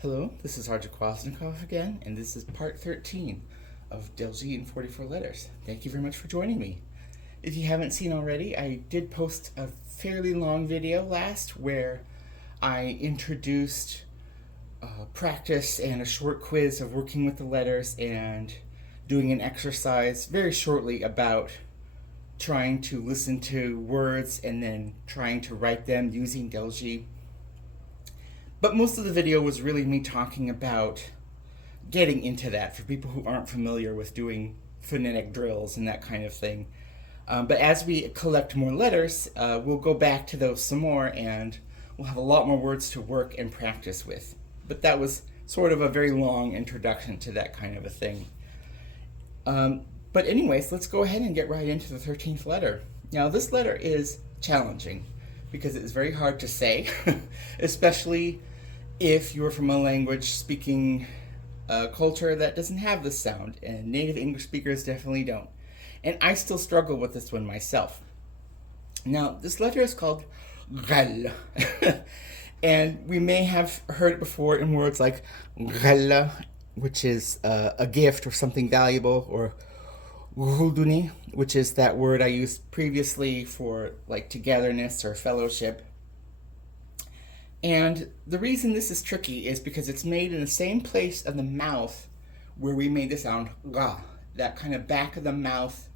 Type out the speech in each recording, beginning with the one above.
Hello, this is Arjun Kwasnikov again, and this is part 13 of Delzhi in 44 letters. Thank you very much for joining me. If you haven't seen already, I did post a fairly long video last where I introduced practice and a short quiz of working with the letters and doing an exercise very shortly about trying to listen to words and then trying to write them using Delzhi. But most of the video was really me talking about getting into that for people who aren't familiar with doing phonetic drills and that kind of thing. But as we collect more letters, we'll go back to those some more and we'll have a lot more words to work and practice with. But that was sort of a very long introduction to that kind of a thing. But anyways, let's go ahead and get right into the 13th letter. Now this letter is challenging because it's very hard to say, especially if you're from a language speaking culture that doesn't have this sound, and native English speakers definitely don't. And I still struggle with this one myself. Now, this letter is called Ghel. And we may have heard it before in words like Ghel, which is a gift or something valuable, or Ghuduni, which is that word I used previously for like togetherness or fellowship. And the reason this is tricky is because it's made in the same place of the mouth where we made the sound ga, that kind of back of the mouth,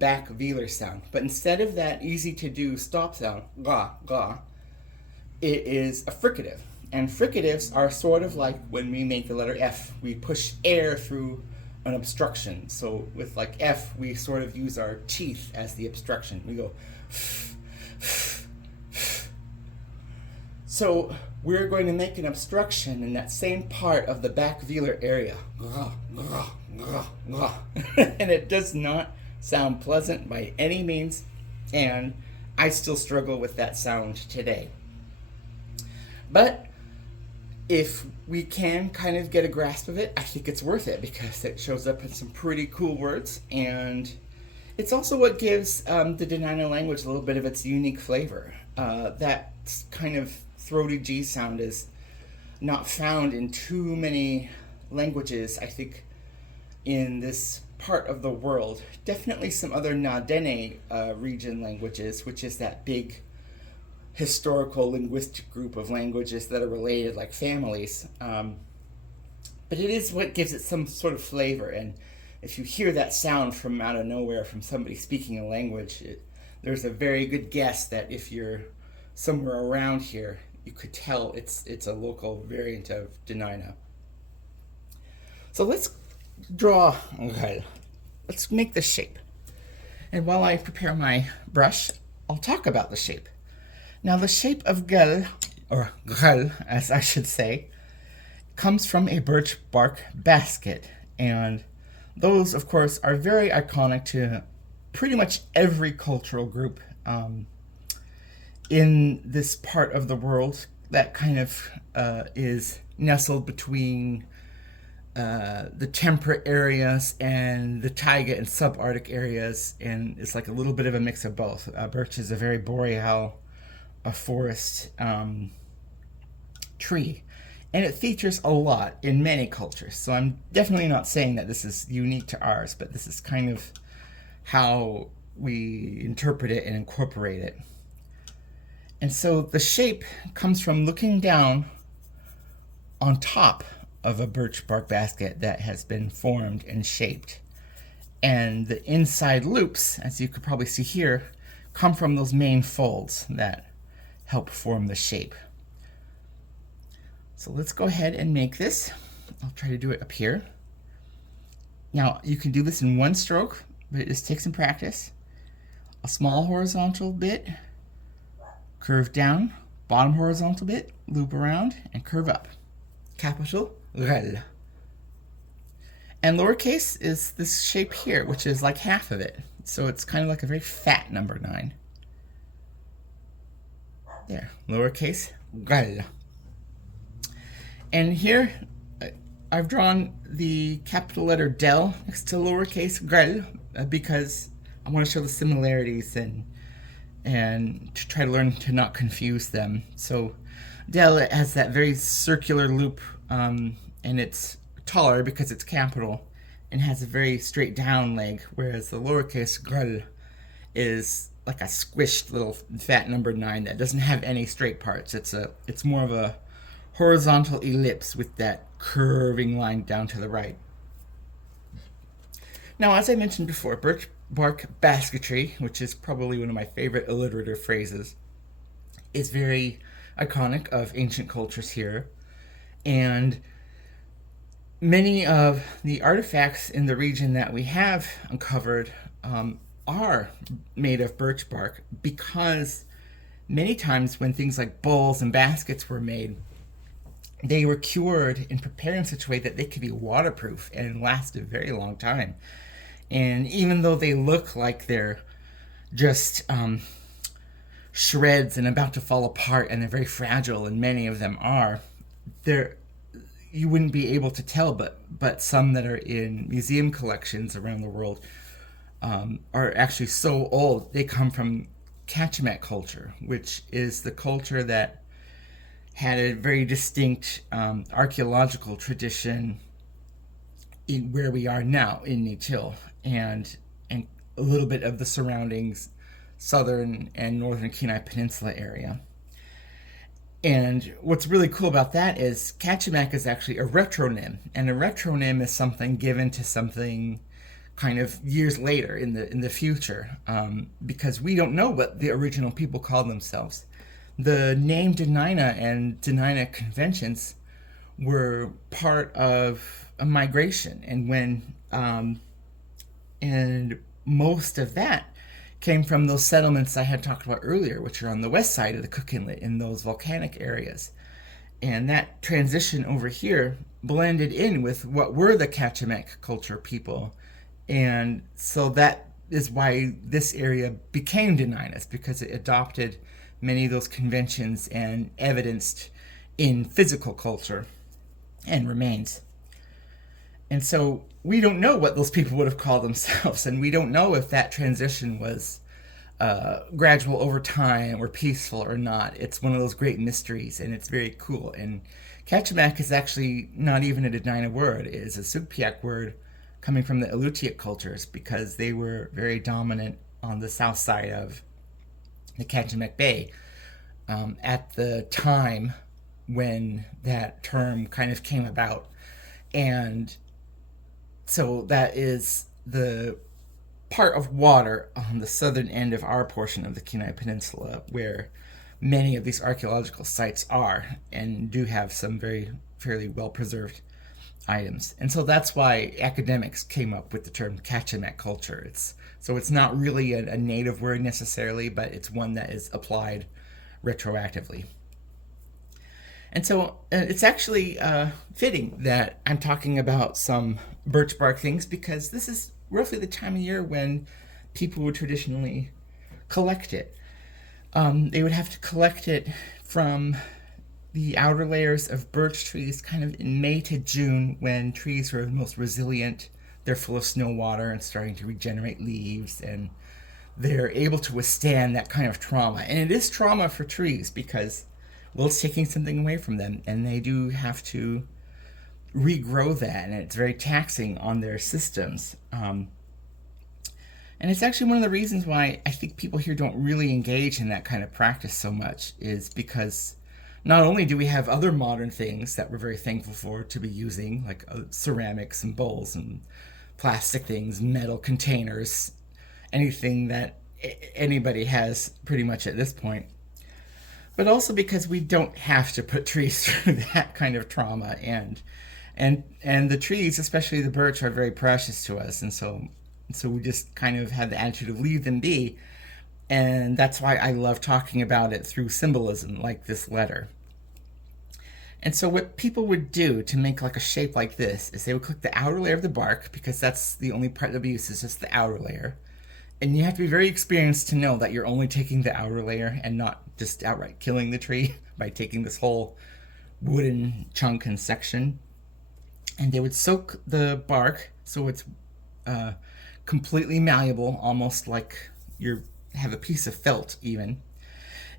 back velar sound. But instead of that easy to do stop sound, ga, ga, it is a fricative. And fricatives are sort of like when we make the letter F, we push air through an obstruction. So with like F, we sort of use our teeth as the obstruction. We go So we're going to make an obstruction in that same part of the back velar area. And it does not sound pleasant by any means, and I still struggle with that sound today. But if we can kind of get a grasp of it, I think it's worth it because it shows up in some pretty cool words, and it's also what gives the Dena'ina language a little bit of its unique flavor. That kind of throaty G sound is not found in too many languages, I think, in this part of the world. Definitely some other Nadene region languages, which is that big historical linguistic group of languages that are related like families. But it is what gives it some sort of flavor, and if you hear that sound from out of nowhere from somebody speaking a language, there's a very good guess that if you're somewhere around here, you could tell it's a local variant of Dena'ina. So let's draw Ghel. Let's make the shape. And while I prepare my brush, I'll talk about the shape. Now the shape of Ghel, or Ghel as I should say, comes from a birch bark basket. And those, of course, are very iconic to pretty much every cultural group in this part of the world that kind of is nestled between the temperate areas and the taiga and subarctic areas, and it's like a little bit of a mix of both. Birch is a very boreal forest tree, and it features a lot in many cultures. So I'm definitely not saying that this is unique to ours, but this is kind of how we interpret it and incorporate it. And so the shape comes from looking down on top of a birch bark basket that has been formed and shaped. And the inside loops, as you could probably see here, come from those main folds that help form the shape. So let's go ahead and make this. I'll try to do it up here. Now you can do this in one stroke, but it just takes some practice. A small horizontal bit, curve down, bottom horizontal bit, loop around, and curve up. Capital Ghel. And lowercase is this shape here, which is like half of it. So it's kind of like a very fat number 9. There, lowercase Ghel. And here I've drawn the capital letter Del next to lowercase Ghel because I want to show the similarities and to try to learn to not confuse them. So Del has that very circular loop, and it's taller because it's capital and has a very straight down leg, whereas the lowercase Ghel is like a squished little fat number 9 that doesn't have any straight parts. It's more of a horizontal ellipse with that curving line down to the right. Now, as I mentioned before, birch bark basketry, which is probably one of my favorite alliterative phrases, is very iconic of ancient cultures here. And many of the artifacts in the region that we have uncovered are made of birch bark, because many times when things like bowls and baskets were made, they were cured and prepared in such a way that they could be waterproof and last a very long time. And even though they look like they're just shreds and about to fall apart, and they're very fragile, and many of them are, you wouldn't be able to tell, but some that are in museum collections around the world are actually so old. They come from Kachemak culture, which is the culture that had a very distinct archaeological tradition in where we are now in Nichił, and a little bit of the surroundings southern and northern Kenai Peninsula area. And what's really cool about that is Kachemak is actually a retronym, and a retronym is something given to something kind of years later in the future, because we don't know what the original people called themselves. The name Dena'ina and Dena'ina conventions were part of a migration, and most of that came from those settlements I had talked about earlier, which are on the west side of the Cook Inlet in those volcanic areas. And that transition over here blended in with what were the Kachemak culture people. And so that is why this area became Dena'ina's, because it adopted many of those conventions and evidenced in physical culture and remains. And so we don't know what those people would have called themselves, and we don't know if that transition was gradual over time or peaceful or not. It's one of those great mysteries, and it's very cool. And Kachemak is actually not even a Dena'ina word. It is a Sugpiaq word coming from the Alutiiq cultures, because they were very dominant on the south side of the Kachemak Bay at the time when that term kind of came about. And so that is the part of water on the southern end of our portion of the Kenai Peninsula, where many of these archaeological sites are, and do have some fairly well-preserved items. And so that's why academics came up with the term Kachemak culture. So it's not really a native word necessarily, but it's one that is applied retroactively. And so it's actually fitting that I'm talking about some birch bark things, because this is roughly the time of year when people would traditionally collect it. They would have to collect it from the outer layers of birch trees kind of in May to June, when trees are the most resilient. They're full of snow water and starting to regenerate leaves, and they're able to withstand that kind of trauma. And it is trauma for trees, because, well, it's taking something away from them, and they do have to regrow that, and it's very taxing on their systems. And it's actually one of the reasons why I think people here don't really engage in that kind of practice so much, is because not only do we have other modern things that we're very thankful for to be using, like ceramics and bowls and plastic things, metal containers, anything that anybody has pretty much at this point, but also because we don't have to put trees through that kind of trauma. And the trees, especially the birch, are very precious to us, and so we just kind of have the attitude of leave them be. And that's why I love talking about it through symbolism like this letter. And so what people would do to make like a shape like this is they would click the outer layer of the bark, because that's the only part that we use, is just the outer layer. And you have to be very experienced to know that you're only taking the outer layer and not just outright killing the tree by taking this whole wooden chunk and section. And they would soak the bark so it's completely malleable, almost like you have a piece of felt even,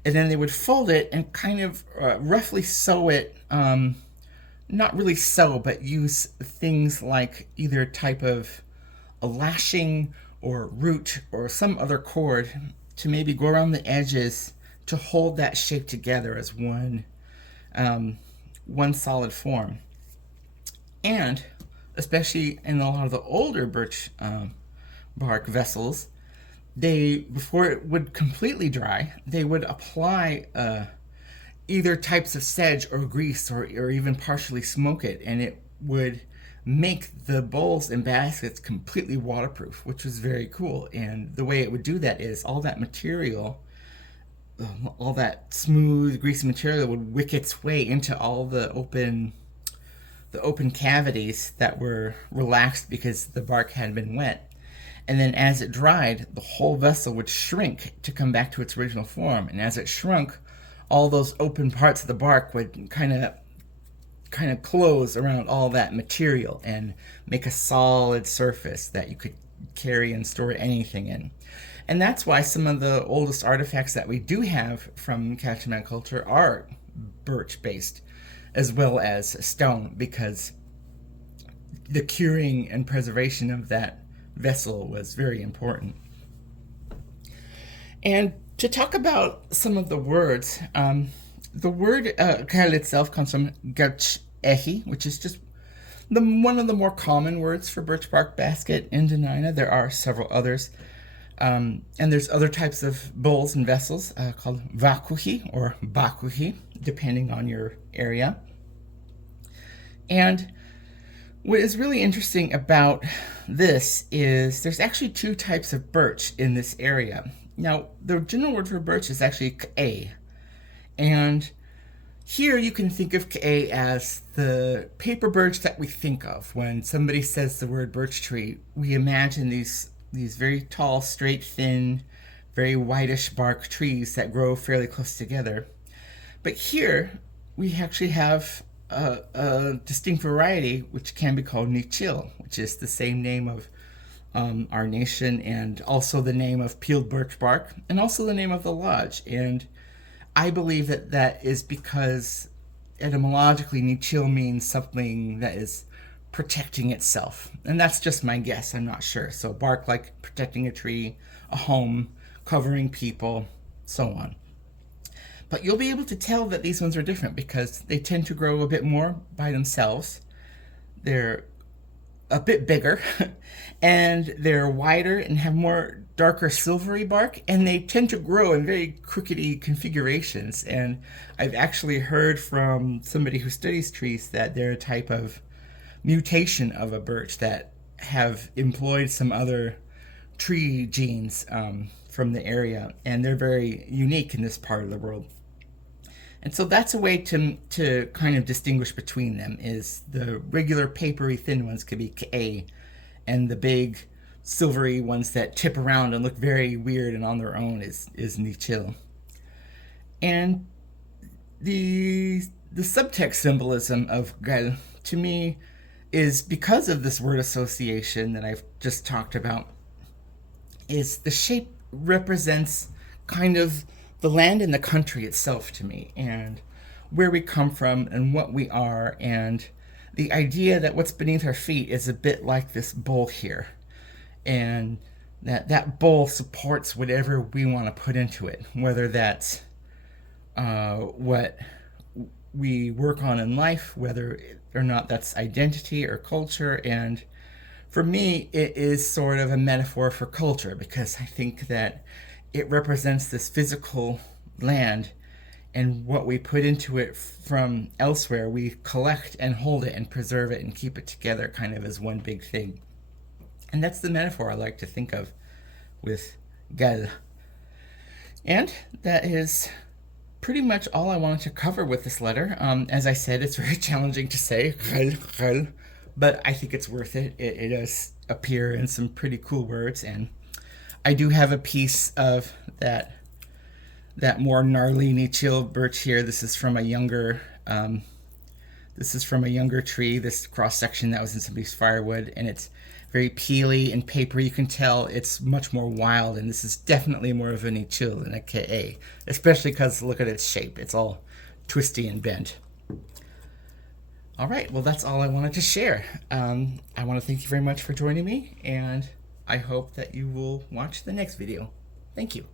and then they would fold it and kind of roughly sew it, not really sew, but use things like either type of a lashing or root or some other cord to maybe go around the edges to hold that shape together as one solid form. And especially in a lot of the older birch bark vessels, before it would completely dry, they would apply either types of sedge or grease, or even partially smoke it, and it would make the bowls and baskets completely waterproof, which was very cool. And the way it would do that is all that material, all that smooth, greasy material would wick its way into all the open cavities that were relaxed because the bark had been wet. And then as it dried, the whole vessel would shrink to come back to its original form. And as it shrunk, all those open parts of the bark would kind of close around all that material and make a solid surface that you could carry and store anything in. And that's why some of the oldest artifacts that we do have from Catamount culture are birch-based, as well as stone, because the curing and preservation of that vessel was very important. And to talk about some of the words, the word Ghel itself comes from Ehi, which is just one of the more common words for birch bark basket in Dena'ina. There are several others. And there's other types of bowls and vessels called vakuhi or bakuhi, depending on your area. And what is really interesting about this is there's actually two types of birch in this area. Now, the general word for birch is actually k'e. And here you can think of k'e as the paper birch that we think of. When somebody says the word birch tree, we imagine these very tall, straight, thin, very whitish bark trees that grow fairly close together. But here we actually have a distinct variety which can be called Nichił, which is the same name of our nation, and also the name of peeled birch bark, and also the name of the lodge. And I believe that is because etymologically Nichił means something that is protecting itself. And that's just my guess, I'm not sure. So bark like protecting a tree, a home, covering people, so on. But you'll be able to tell that these ones are different because they tend to grow a bit more by themselves. They're a bit bigger and they're wider and have more darker silvery bark, and they tend to grow in very crookedy configurations. And I've actually heard from somebody who studies trees that they're a type of mutation of a birch that have employed some other tree genes from the area, and they're very unique in this part of the world. And so that's a way to kind of distinguish between them, is the regular papery thin ones could be k'e, and the big silvery ones that tip around and look very weird and on their own is Nichił. And the subtext symbolism of Ghel, to me, is because of this word association that I've just talked about, is the shape represents kind of the land and the country itself to me, and where we come from and what we are, and the idea that what's beneath our feet is a bit like this bowl here, and that bowl supports whatever we want to put into it, whether that's what we work on in life, whether or not that's identity or culture. And for me, it is sort of a metaphor for culture, because I think that it represents this physical land, and what we put into it from elsewhere, we collect and hold it and preserve it and keep it together kind of as one big thing. And that's the metaphor I like to think of with Ghel. And that is pretty much all I wanted to cover with this letter. As I said, it's very challenging to say, Ghel, but I think it's worth it. It does appear in some pretty cool words, and I do have a piece of that more gnarly Nichił birch here. This is from a younger tree, this cross section that was in somebody's firewood, and it's very peely and papery. You can tell it's much more wild, and this is definitely more of a Nichił than a Ka, especially because look at its shape. It's all twisty and bent. All right, well, that's all I wanted to share. I want to thank you very much for joining me, and I hope that you will watch the next video. Thank you.